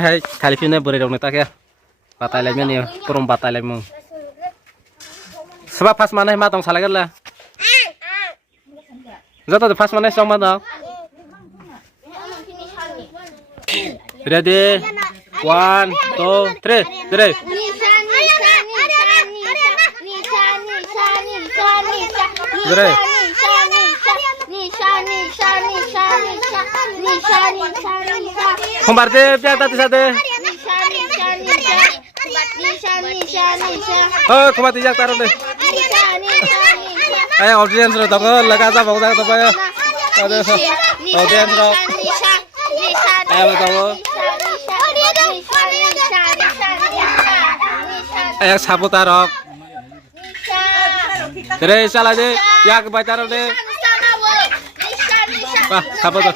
hai kali pin beri dong neta ya batai lagi nih kurung batai lagi mung sebab pas mana mah tong salah lah jatuh pas mana sama dong ready 1 2 3 3 Gere. Comparte piata tisate. Oh, comparte jak taruh deh. Ayo audiens lo toko lega sa bau toko ya. Aduh. Audiens lo. Ayo toko. Ayo sapu tarok. Gere salah deh. Ya kebaca deh. Wah, apa tuh?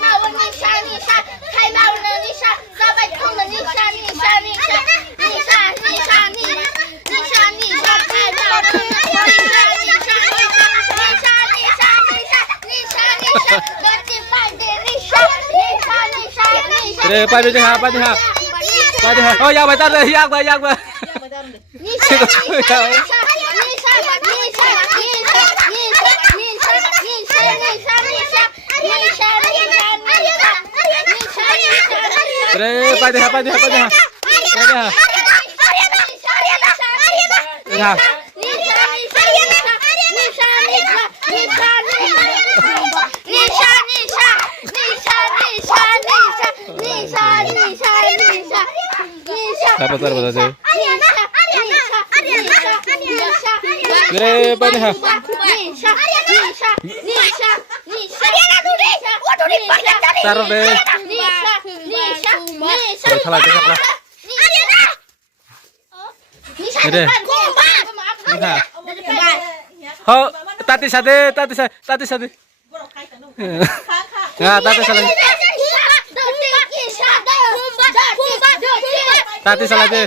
Deh, apa nih ha? Oh, ya baca deh, ya. Apa nih? Ya. Apa tuh? Gere, apa nih ha? Taruh deh. Salah cakap lah. Gede. Oh, tati sade. Nggak, tati salah. Tati salah deh.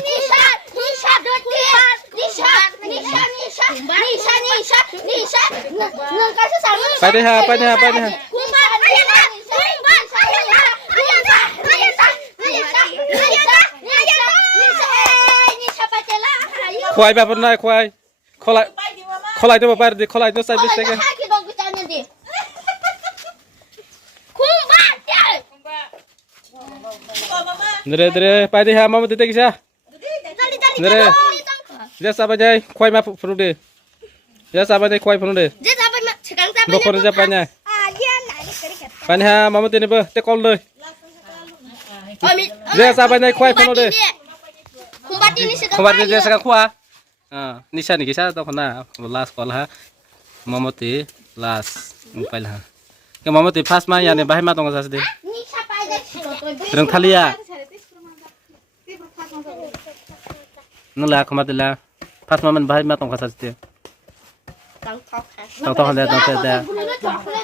Apa nih? Khoai apa pernah khoai? Kholai itu apa? Kholai itu saya bisa kan? Dere, pai deh, mama titik sih. Dere, dia siapa jai? Khoai mah perlu deh. Dia siapa jai? Khoai perlu deh. Bokor siapanya? Panha, mama titik apa? Tekol deh. Dia siapa jai? Khoai perlu deh. Kumbat ini dia sekarang kuah. Nisa nih kisah atau kena las sekolah mamoti las mungkin lah. Ke mamoti pas mah ya nih bahaya mah tong kasas deh. Terus kali ya. Nula kumbat lah. Pas mah man bahaya mah tong kasas deh. Tahu ada.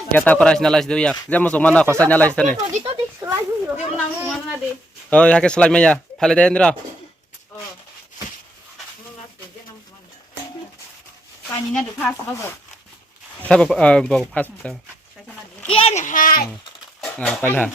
Kita peras nyala dulu ya. Dia masuk mana kosan nyala sana. Oh ya ke selain ya. Paling deh Indra. Panina được pass bao giờ? Sao bảo pass? Kiên hai. Paling